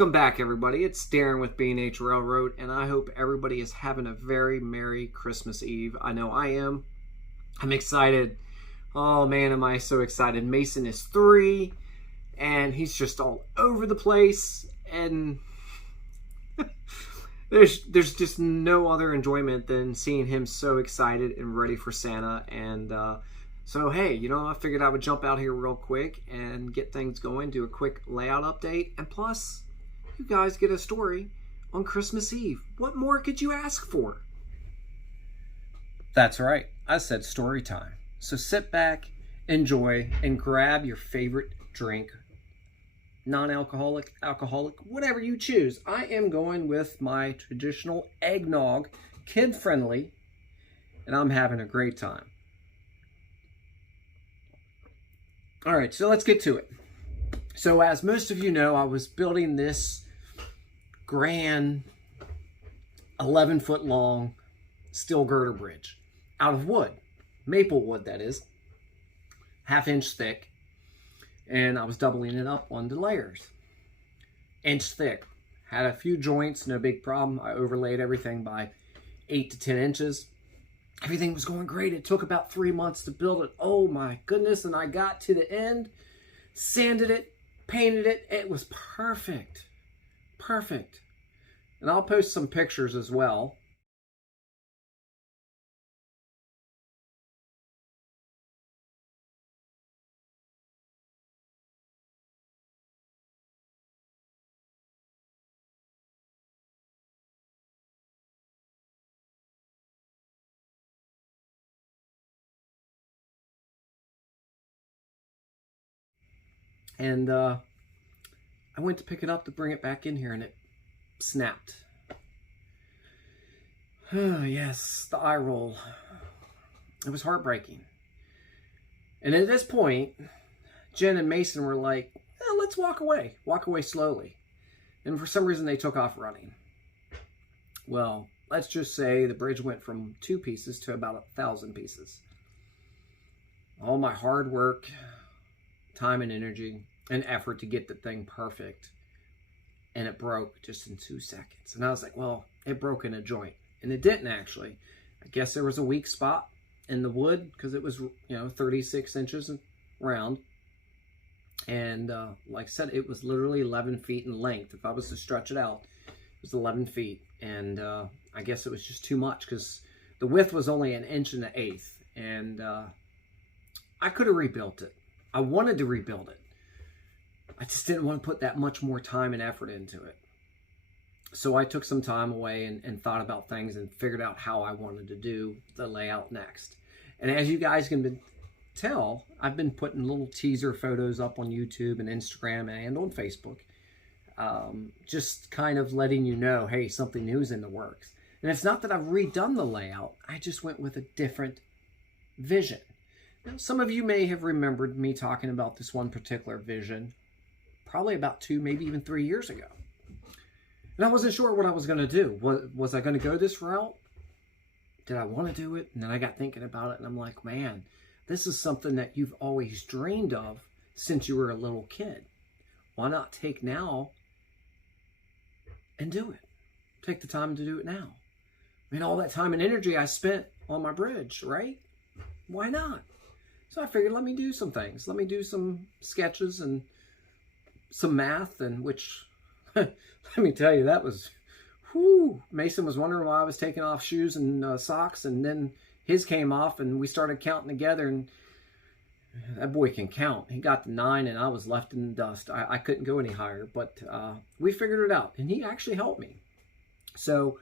Welcome back, everybody. It's Darren with B&H Railroad, and I hope everybody is having a very Merry Christmas Eve. I know I am. I'm excited. Oh, man, am I so excited. Mason is 3, and he's just all over the place, and there's just no other enjoyment than seeing him so excited and ready for Santa. And so, hey, I figured I would jump out here real quick and get things going, do a quick layout update, and plus, you guys get a story on Christmas Eve. What more could you ask for? That's right. I said story time. So sit back, enjoy, and grab your favorite drink. Non-alcoholic, alcoholic, whatever you choose. I am going with my traditional eggnog, kid-friendly, and I'm having a great time. All right, so let's get to it. So as most of you know, I was building this grand 11-foot long steel girder bridge out of wood, maple wood that is, 1/2 inch thick, and I was doubling it up on the layers, inch thick. Had a few joints, no big problem. I overlaid everything by 8 to 10 inches. Everything was going great. It took about 3 months to build it. Oh my goodness. And I got to the end, sanded it, painted it. It was perfect. Perfect. And I'll post some pictures as well. And I went to pick it up to bring it back in here, and it snapped. Yes, the eye roll. It was heartbreaking. And at this point, Jen and Mason were like, let's walk away slowly. And for some reason, they took off running. Well, let's just say the bridge went from 2 pieces to about 1,000 pieces. All my hard work, time and energy and effort to get the thing perfect, and it broke just in 2 seconds. And I was like, well, it broke in a joint, and it didn't actually. I guess there was a weak spot in the wood because it was 36 inches round, and like I said, it was literally 11 feet in length. If I was to stretch it out, it was 11 feet, and I guess it was just too much because the width was only 1 1/8 inches, and I could have rebuilt it. I wanted to rebuild it. I just didn't want to put that much more time and effort into it. So I took some time away and thought about things and figured out how I wanted to do the layout next. And as you guys can tell, I've been putting little teaser photos up on YouTube and Instagram and on Facebook. Just kind of letting you know, hey, something new is in the works. And it's not that I've redone the layout. I just went with a different vision. Now, some of you may have remembered me talking about this one particular vision probably about 2, maybe even 3 years ago. And I wasn't sure what I was going to do. Was I going to go this route? Did I want to do it? And then I got thinking about it, and I'm like, man, this is something that you've always dreamed of since you were a little kid. Why not take now and do it? Take the time to do it now. I mean, all that time and energy I spent on my bridge, right? Why not? So I figured, let me do some things. Let me do some sketches and some math, and which, let me tell you, that was, whoo. Mason was wondering why I was taking off shoes and socks, and then his came off, and we started counting together, and that boy can count. He got to 9, and I was left in the dust. I couldn't go any higher, but we figured it out, and he actually helped me. So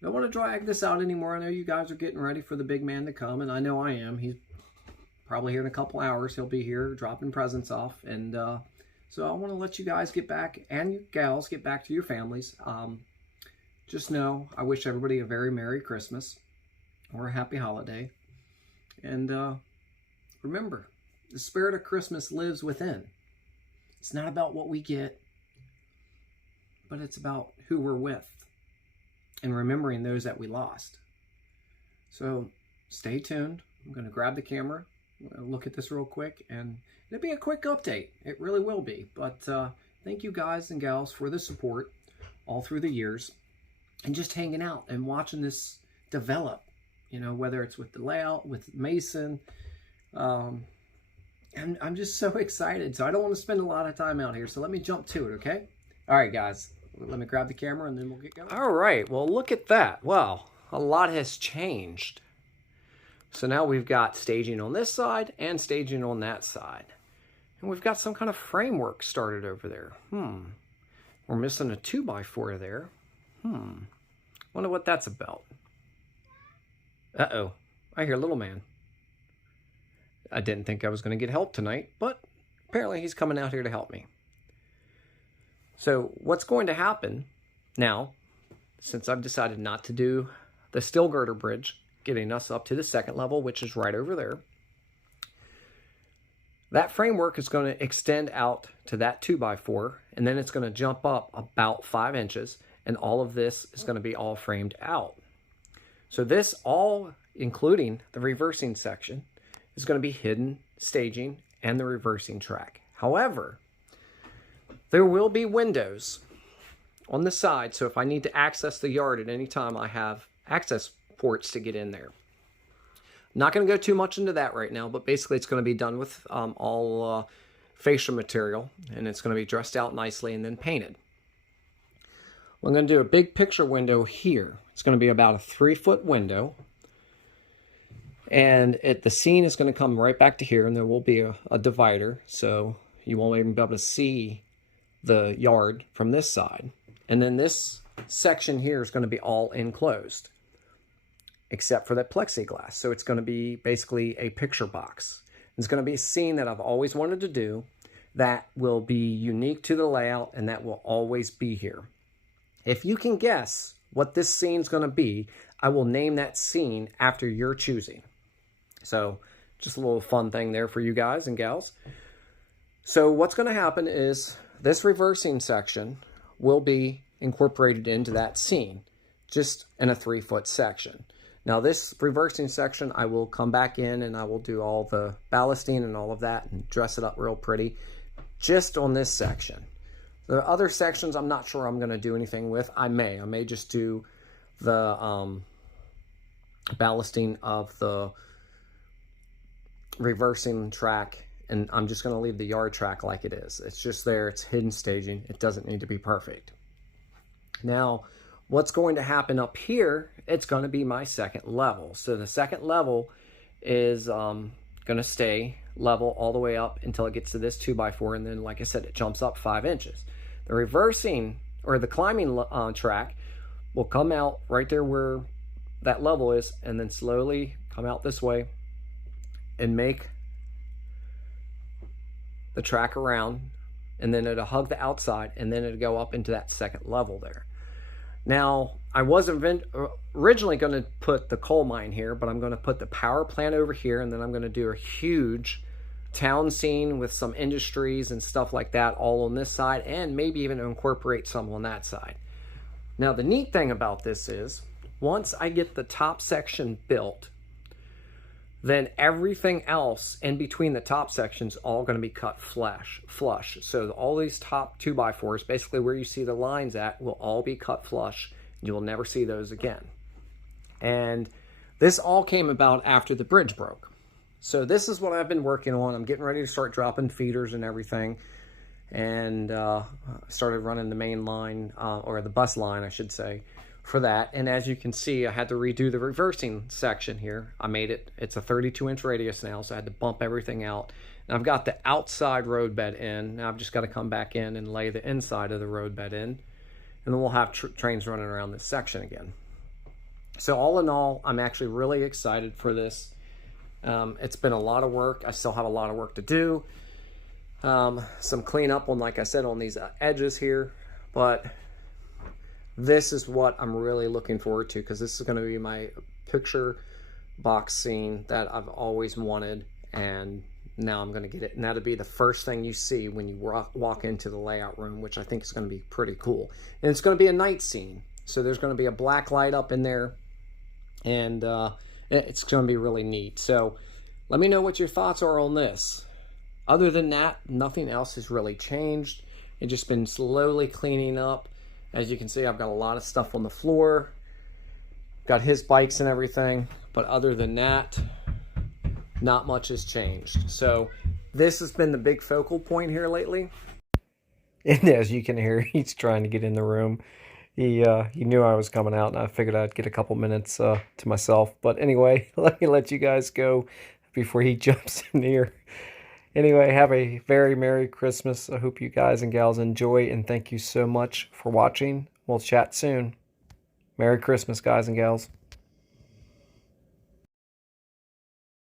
I don't want to drag this out anymore. I know you guys are getting ready for the big man to come, and I know I am. He's probably here in a couple hours. He'll be here dropping presents off, and so I want to let you guys get back, and you gals get back to your families. Just know I wish everybody a very Merry Christmas or a Happy Holiday. And remember, the spirit of Christmas lives within. It's not about what we get, but it's about who we're with and remembering those that we lost. So stay tuned. I'm going to grab the camera, look at this real quick, and it'll be a quick update. It really will be. But thank you guys and gals for the support all through the years and just hanging out and watching this develop, you know, whether it's with the layout, with Mason. And I'm just so excited. So I don't want to spend a lot of time out here. So let me jump to it, okay? All right, guys. Let me grab the camera and then we'll get going. All right. Well, look at that. Wow. A lot has changed. So now we've got staging on this side and staging on that side. And we've got some kind of framework started over there. We're missing a 2x4 there. Wonder what that's about. Uh-oh. I hear Little Man. I didn't think I was going to get help tonight, but apparently he's coming out here to help me. So what's going to happen now, since I've decided not to do the steel girder bridge, getting us up to the second level, which is right over there, that framework is going to extend out to that 2x4, and then it's going to jump up about 5 inches, and all of this is going to be all framed out. So this all, including the reversing section, is going to be hidden staging and the reversing track. However, there will be windows on the side, so if I need to access the yard at any time, I have access ports to get in there. I'm not going to go too much into that right now, but basically it's going to be done with all fascia material, and it's going to be dressed out nicely and then painted. I'm going to do a big picture window here. It's going to be about a 3-foot window. And the scene is going to come right back to here, and there will be a divider, so you won't even be able to see the yard from this side. And then this section here is going to be all enclosed, except for that plexiglass. So it's going to be basically a picture box. It's going to be a scene that I've always wanted to do that will be unique to the layout, and that will always be here. If you can guess what this scene is going to be, I will name that scene after your choosing. So just a little fun thing there for you guys and gals. So what's going to happen is this reversing section will be incorporated into that scene, just in a 3-foot section. Now this reversing section, I will come back in and I will do all the ballasting and all of that and dress it up real pretty just on this section. The other sections I'm not sure I'm going to do anything with. I may just do the ballasting of the reversing track, and I'm just going to leave the yard track like it is. It's just there. It's hidden staging. It doesn't need to be perfect. Now, what's going to happen up here, it's going to be my second level. So the second level is going to stay level all the way up until it gets to this 2x4, and then, like I said, it jumps up 5 inches. The reversing, or the climbing track, will come out right there where that level is, and then slowly come out this way and make the track around, and then it'll hug the outside, and then it'll go up into that second level there. Now, I wasn't originally going to put the coal mine here, but I'm going to put the power plant over here, and then I'm going to do a huge town scene with some industries and stuff like that all on this side, and maybe even incorporate some on that side. Now, the neat thing about this is, once I get the top section built, then everything else in between the top sections all going to be cut flush. So all these top 2x4s, basically where you see the lines at, will all be cut flush. You will never see those again. And this all came about after the bridge broke. So this is what I've been working on. I'm getting ready to start dropping feeders and everything. And started running the main line, or the bus line, I should say, for that. And as you can see, I had to redo the reversing section here. I made it, it's a 32-inch radius now, so I had to bump everything out. And I've got the outside road bed in. Now I've just got to come back in and lay the inside of the road bed in. And then we'll have trains running around this section again. So all in all, I'm actually really excited for this. It's been a lot of work. I still have a lot of work to do. Some cleanup on, like I said, on these edges here. But this is what I'm really looking forward to, because this is going to be my picture box scene that I've always wanted, and now I'm going to get it. And that'll be the first thing you see when you walk into the layout room, which I think is going to be pretty cool. And it's going to be a night scene, so there's going to be a black light up in there, and it's going to be really neat. So let me know what your thoughts are on this. Other than that, nothing else has really changed. and just been slowly cleaning up. As you can see, I've got a lot of stuff on the floor. Got his bikes and everything, but other than that, not much has changed. So this has been the big focal point here lately. And as you can hear, he's trying to get in the room. He knew I was coming out, and I figured I'd get a couple minutes to myself. But anyway, let me let you guys go before he jumps in here. Anyway, have a very Merry Christmas. I hope you guys and gals enjoy, and thank you so much for watching. We'll chat soon. Merry Christmas, guys and gals.